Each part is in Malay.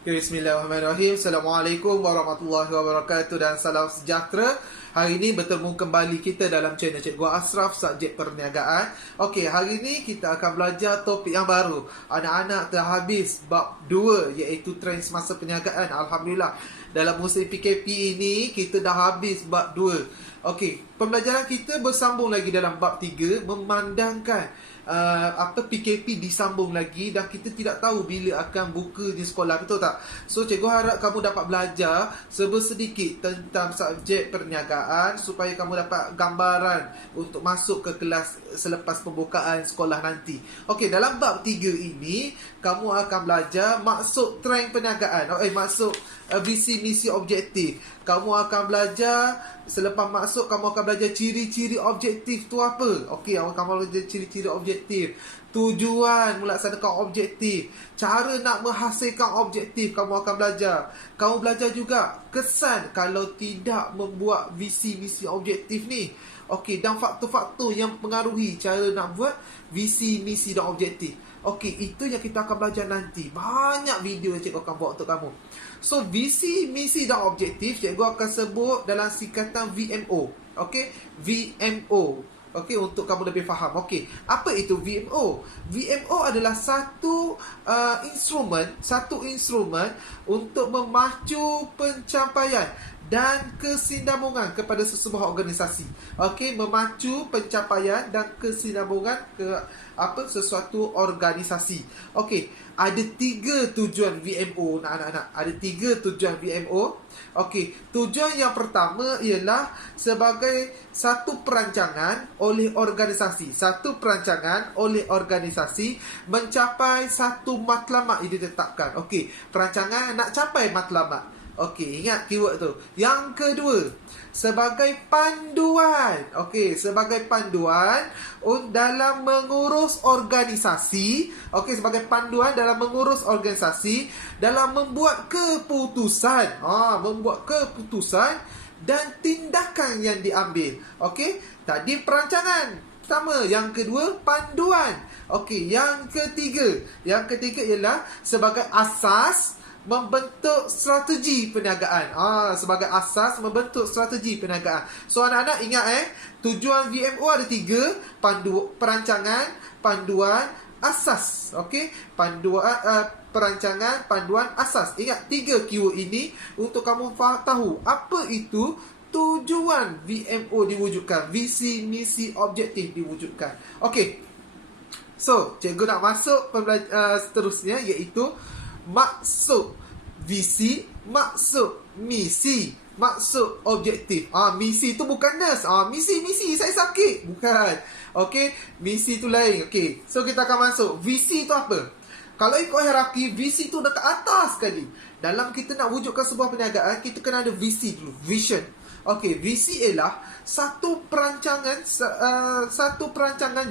Okay, Bismillahirrahmanirrahim. Assalamualaikum warahmatullahi wabarakatuh dan salam sejahtera. Hari ini bertemu kembali kita dalam channel Cikgu Ashraf, subjek perniagaan. Okey, hari ini kita akan belajar topik yang baru. Anak-anak telah habis bab 2 iaitu trend semasa perniagaan. Alhamdulillah, dalam musim PKP ini kita dah habis bab 2. Okey, pembelajaran kita bersambung lagi dalam bab 3, memandangkan PKP disambung lagi dan kita tidak tahu bila akan buka di sekolah, betul tak? So cikgu harap kamu dapat belajar sedikit tentang subjek perniagaan supaya kamu dapat gambaran untuk masuk ke kelas selepas pembukaan sekolah nanti. Okey, dalam bab 3 ini kamu akan belajar maksud trend perniagaan, maksud visi misi objektif. Kamu akan belajar, selepas masuk kamu akan belajar ciri-ciri objektif tu apa. Okey, kamu belajar ciri-ciri objektif, tujuan melaksanakan objektif, cara nak menghasilkan objektif kamu akan belajar. Kamu belajar juga kesan kalau tidak membuat visi misi objektif ni. Okey, dan faktor-faktor yang pengaruhi cara nak buat visi misi dan objektif. Okey, itu yang kita akan belajar nanti. Banyak video yang cikgu akan buat untuk kamu. So, visi, misi dan objektif cikgu akan sebut dalam singkatan VMO. Okey, VMO. Okey, untuk kamu lebih faham. Okey, apa itu VMO? VMO adalah satu instrumen untuk memacu pencapaian dan kesinambungan kepada sesebuah organisasi. Okey, memacu pencapaian dan kesinambungan ke sesuatu organisasi. Okey, ada 3 tujuan VMO anak-anak. Ada 3 tujuan VMO. Okey, tujuan yang pertama ialah sebagai satu perancangan oleh organisasi. Satu perancangan oleh organisasi mencapai satu matlamat yang ditetapkan. Okey, perancangan nak capai matlamat. Okey, ingat keyword tu. Yang kedua, sebagai panduan. Okey, sebagai panduan dalam mengurus organisasi. Okey, sebagai panduan dalam mengurus organisasi, dalam membuat keputusan. Membuat keputusan dan tindakan yang diambil. Okey, tadi perancangan pertama, yang kedua panduan. Okey, yang ketiga ialah sebagai asas membentuk strategi perniagaan. Sebagai asas membentuk strategi perniagaan. So anak-anak ingat tujuan VMO ada 3, perancangan, panduan, asas. Okey, perancangan, panduan, asas. Ingat 3 keyword ini untuk kamu tahu apa itu tujuan VMO diwujudkan, visi, misi, objektif diwujudkan. Okey. So, cikgu nak masuk seterusnya iaitu maksud visi, maksud misi, maksud objektif. Misi tu bukan nurse. Misi saya sakit. Bukan. Okey, misi tu lain. Okey, so kita akan masuk. Visi tu apa? Kalau ikut hierarki, visi tu dekat atas sekali. Dalam kita nak wujudkan sebuah perniagaan, kita kena ada visi dulu, vision. Okey, visi ialah satu perancangan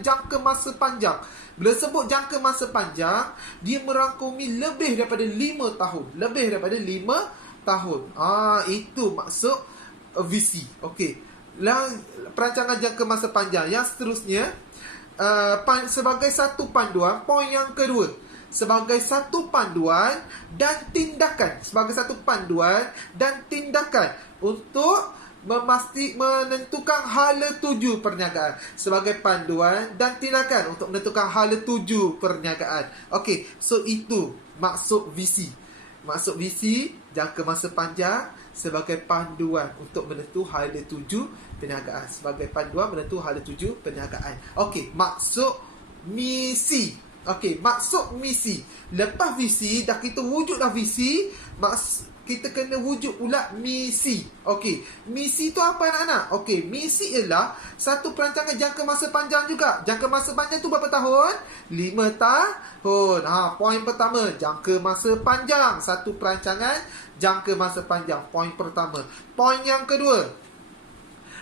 jangka masa panjang. Bila sebut jangka masa panjang, dia merangkumi lebih daripada 5 tahun. Lebih daripada 5 tahun. Itu maksud visi. Okey. Perancangan jangka masa panjang. Yang seterusnya, sebagai satu panduan, poin yang kedua. Sebagai satu panduan dan tindakan. Sebagai satu panduan dan tindakan untuk menentukan hala tuju perniagaan. Sebagai panduan dan tindakan untuk menentukan hala tuju perniagaan. Okey, so itu maksud visi. Maksud visi jangka masa panjang sebagai panduan untuk menentu hala tuju perniagaan. Sebagai panduan menentu hala tuju perniagaan. Okey, maksud misi. Okey, maksud misi. Lepas visi, dah kita wujudlah visi, kita kena wujud pula misi. Okey, misi tu apa anak-anak? Okey, misi ialah satu perancangan jangka masa panjang juga. Jangka masa panjang tu berapa tahun? 5 tahun. Poin pertama, jangka masa panjang. Satu perancangan jangka masa panjang. Poin pertama. Poin yang kedua,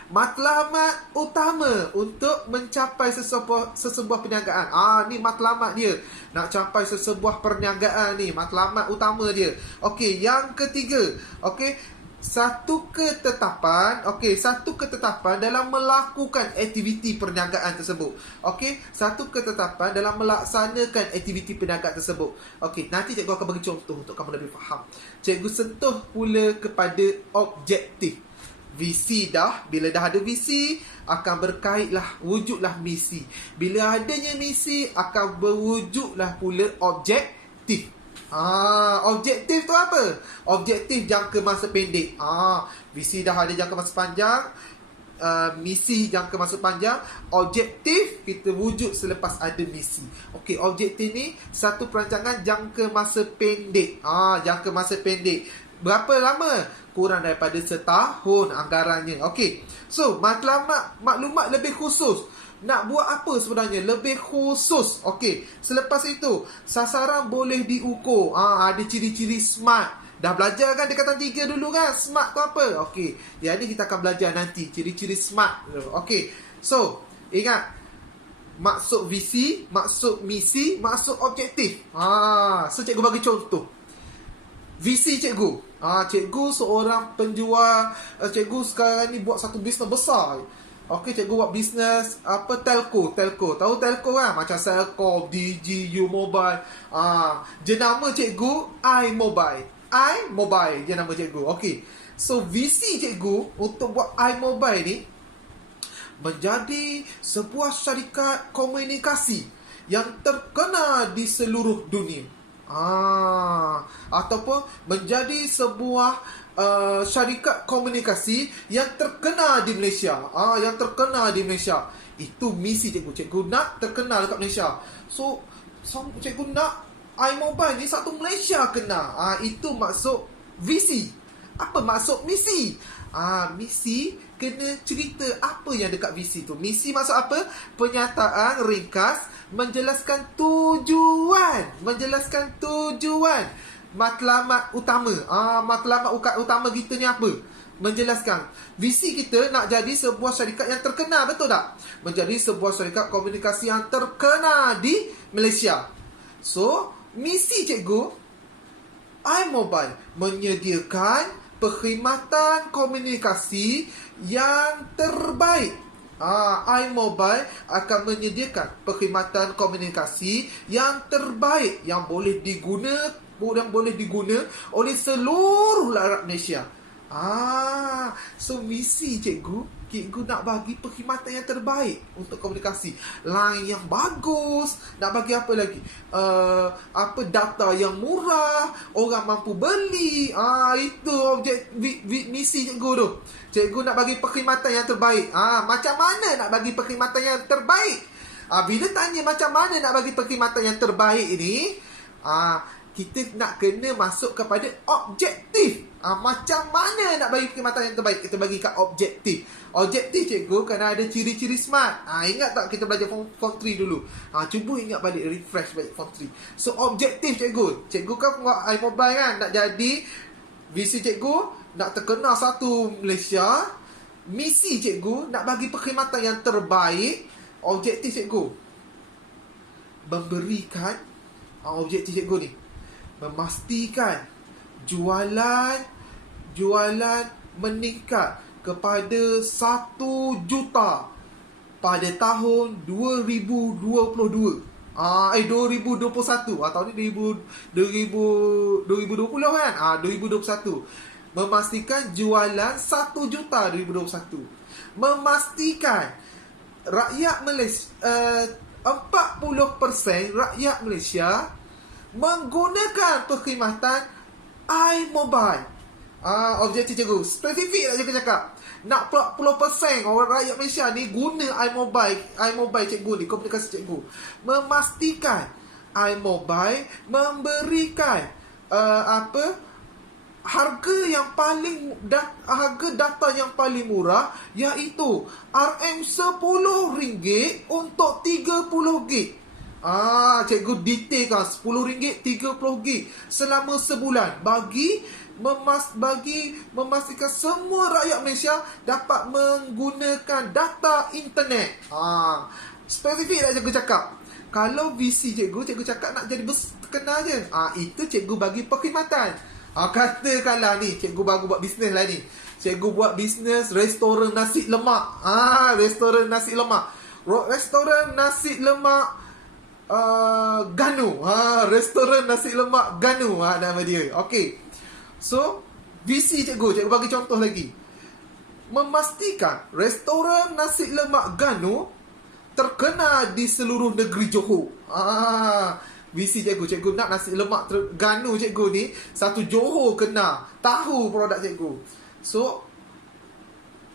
matlamat utama untuk mencapai sesebuah perniagaan. Ni matlamat dia. Nak capai sesebuah perniagaan ni, matlamat utama dia. Okey, yang ketiga. Okey, satu ketetapan, satu ketetapan dalam melakukan aktiviti perniagaan tersebut. Satu ketetapan dalam melaksanakan aktiviti perniagaan tersebut. Nanti cikgu akan bagi contoh untuk kamu lebih faham. Cikgu sentuh pula kepada objektif. Visi dah, bila dah ada visi, akan berkaitlah, wujudlah misi. Bila adanya misi, akan berwujudlah pula objektif. Objektif tu apa? Objektif jangka masa pendek. Visi dah ada jangka masa panjang, misi jangka masa panjang, objektif kita wujud selepas ada misi. Objektif ni satu perancangan jangka masa pendek. Jangka masa pendek. Berapa lama? Kurang daripada setahun anggarannya. So, maklumat lebih khusus. Nak buat apa sebenarnya? Lebih khusus. Selepas itu, sasaran boleh diukur. Ada ciri-ciri SMART. Dah belajar kan dekatan 3 dulu kan? SMART tu apa? Yang ni kita akan belajar nanti. Ciri-ciri SMART. So, ingat. Maksud visi, maksud misi, maksud objektif. So, cikgu bagi contoh. Visi cikgu. Cikgu seorang penjual. Cikgu sekarang ni buat satu bisnes besar. Cikgu buat bisnes telco. Tahu telco kan? Macam Celcom, Digi, U-Mobile. Jenama cikgu iMobile. iMobile je nama cikgu. So visi cikgu untuk buat iMobile ni menjadi sebuah syarikat komunikasi yang terkenal di seluruh dunia. Ataupun menjadi sebuah syarikat komunikasi yang terkenal di Malaysia. Yang terkenal di Malaysia. Itu misi cikgu. Cikgu nak terkenal dekat Malaysia. So cikgu nak iMobile ni satu Malaysia kenal. Itu maksud visi. Apa maksud misi? Misi kena cerita apa yang dekat visi tu. Misi maksud apa? Pernyataan ringkas menjelaskan tujuan. Matlamat utama. Matlamat utama kita ni apa? Menjelaskan. Visi kita nak jadi sebuah syarikat yang terkenal, betul tak? Menjadi sebuah syarikat komunikasi yang terkenal di Malaysia. So, misi cikgu, iMobile menyediakan perkhidmatan komunikasi yang terbaik. iMobile akan menyediakan perkhidmatan komunikasi yang terbaik yang boleh diguna oleh seluruh rakyat Malaysia. So misi cikgu nak bagi perkhidmatan yang terbaik untuk komunikasi, line yang bagus, nak bagi apa lagi? Data yang murah, orang mampu beli. Itu objek misi cikgu tu. Cikgu nak bagi perkhidmatan yang terbaik. Macam mana nak bagi perkhidmatan yang terbaik? Bila tanya macam mana nak bagi perkhidmatan yang terbaik ni, kita nak kena masuk kepada objektif. Macam mana nak bagi perkhidmatan yang terbaik? Kita bagi kat objektif. Objektif cikgu kena ada ciri-ciri SMART. Ingat tak kita belajar form 3 dulu? Cuba ingat balik, refresh balik form 3. So objektif cikgu. Cikgu kan buat iMobile kan, nak jadi visi cikgu nak terkenal satu Malaysia. Misi cikgu nak bagi perkhidmatan yang terbaik. Objektif cikgu memberikan objektif cikgu ni memastikan jualan meningkat kepada 1 juta pada tahun 2022. 2021. Tahun ni 2020 kan? 2021. Memastikan jualan 1 juta 2021. Memastikan rakyat Malaysia, 40% rakyat Malaysia menggunakan perkhidmatan iMobile. Objektif cikgu spesifik lah cikgu cakap. Nak 40% orang rakyat Malaysia ni guna iMobile cikgu ni, komunikasi cikgu. Memastikan iMobile memberikan harga data yang paling murah, iaitu RM10 untuk 30 gig. Cikgu detailkan RM10 30 gig selama sebulan bagi memastikan semua rakyat Malaysia dapat menggunakan data internet. Spesifik lah cikgu cakap. Kalau visi cikgu cakap nak jadi terkenal je. Itu cikgu bagi perkhidmatan. Katakanlah ni, cikgu baru buat bisnes lah ni. Cikgu buat bisnes restoran nasi lemak. Restoran nasi lemak. Restoran nasi lemak Ganu. Restoran nasi lemak Ganu nama dia. Okey. So, visi cikgu bagi contoh lagi. Memastikan restoran nasi lemak Ganu terkenal di seluruh negeri Johor. Visi cikgu nak nasi lemak Ganu cikgu ni satu Johor kena tahu produk cikgu. So,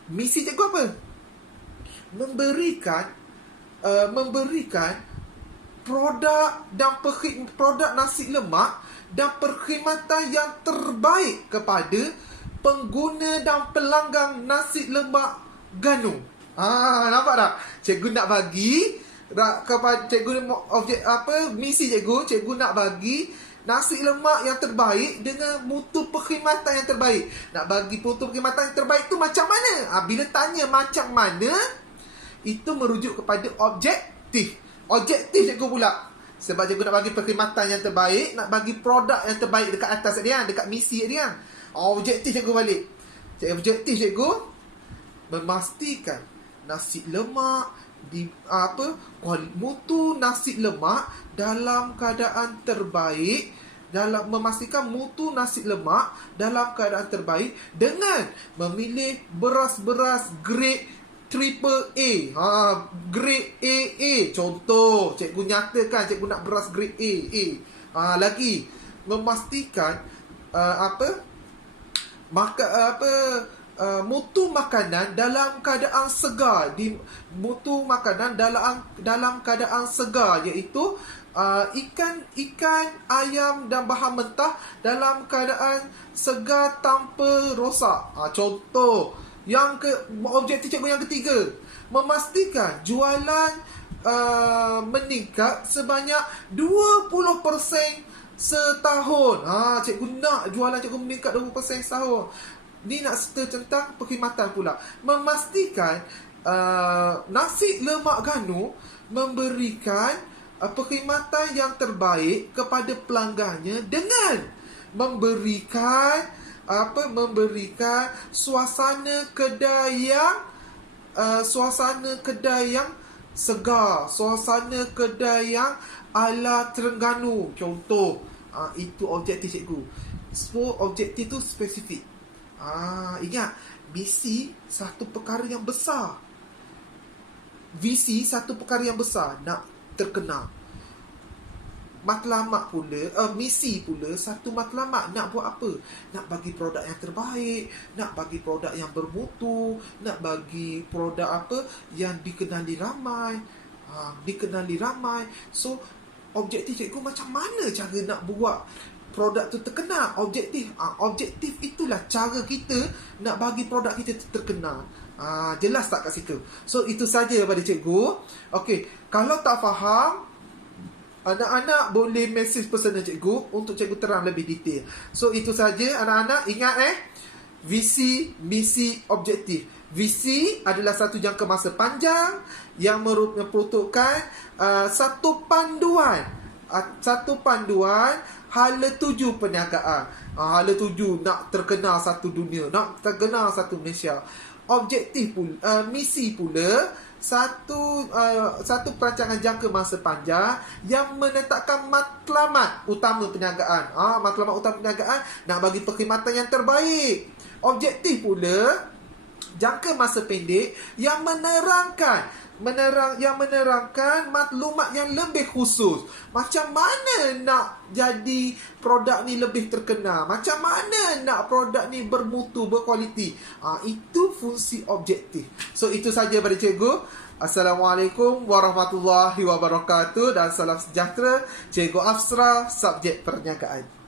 misi cikgu apa? Memberikan produk nasi lemak dan perkhidmatan yang terbaik kepada pengguna dan pelanggan nasi lemak Ganu. Nampak tak? Cikgu nak bagi kepada cikgu misi cikgu nak bagi nasi lemak yang terbaik dengan mutu perkhidmatan yang terbaik. Nak bagi mutu perkhidmatan yang terbaik tu macam mana? Bila tanya macam mana, itu merujuk kepada objektif. Objektif cikgu pula. Sebab cikgu nak bagi perkhidmatan yang terbaik, nak bagi produk yang terbaik dekat atas dia, dekat misi dia. Objektif cikgu balik. Objektif cikgu memastikan nasi lemak mutu nasi lemak dalam keadaan terbaik, memastikan mutu nasi lemak dalam keadaan terbaik dengan memilih beras-beras grade triple A. Grade AA. Contoh, cikgu nyatakan cikgu nak beras grade AA. Lagi memastikan mutu makanan dalam keadaan segar. Mutu makanan dalam keadaan segar, iaitu ikan, ayam dan bahan mentah dalam keadaan segar tanpa rosak. Contoh. Objektif cikgu yang ketiga, memastikan jualan meningkat sebanyak 20% setahun. Cikgu nak jualan cikgu meningkat 20% setahun. Ni nak serta tentang perkhidmatan pula. Memastikan nasi lemak Ganu memberikan perkhidmatan yang terbaik kepada pelanggannya dengan memberikan suasana kedai yang segar, suasana kedai yang ala Terengganu. Contoh, itu objektif cikgu. So, objektif tu spesifik. Ingat, visi satu perkara yang besar. Nak terkenal. Matlamat pula, misi pula satu matlamat. Nak buat apa? Nak bagi produk yang terbaik, nak bagi produk yang bermutu, nak bagi produk yang dikenali ramai. So, objektif cikgu macam mana cara nak buat produk tu terkenal. Objektif itulah cara kita nak bagi produk kita terkenal. Jelas tak kat situ? So, itu saja daripada cikgu. Okey, kalau tak faham, anak-anak boleh mesej personal cikgu untuk cikgu terang lebih detail. So, itu saja anak-anak. Ingat visi, misi, objektif. Visi adalah satu jangka masa panjang yang memperuntukkan satu panduan hala tuju perniagaan. Hala tuju nak terkenal satu dunia, nak terkenal satu Malaysia. Objektif pula, misi pula satu perancangan jangka masa panjang yang menetapkan matlamat utama perniagaan. Matlamat utama perniagaan nak bagi perkhidmatan yang terbaik. Objektif pula jangka masa pendek yang menerangkan maklumat yang lebih khusus. Macam mana nak jadi produk ni lebih terkenal, macam mana nak produk ni bermutu, berkualiti. Itu fungsi objektif. So, itu saja pada cikgu. Assalamualaikum warahmatullahi wabarakatuh dan salam sejahtera. Cikgu Afsra, subjek perniagaan.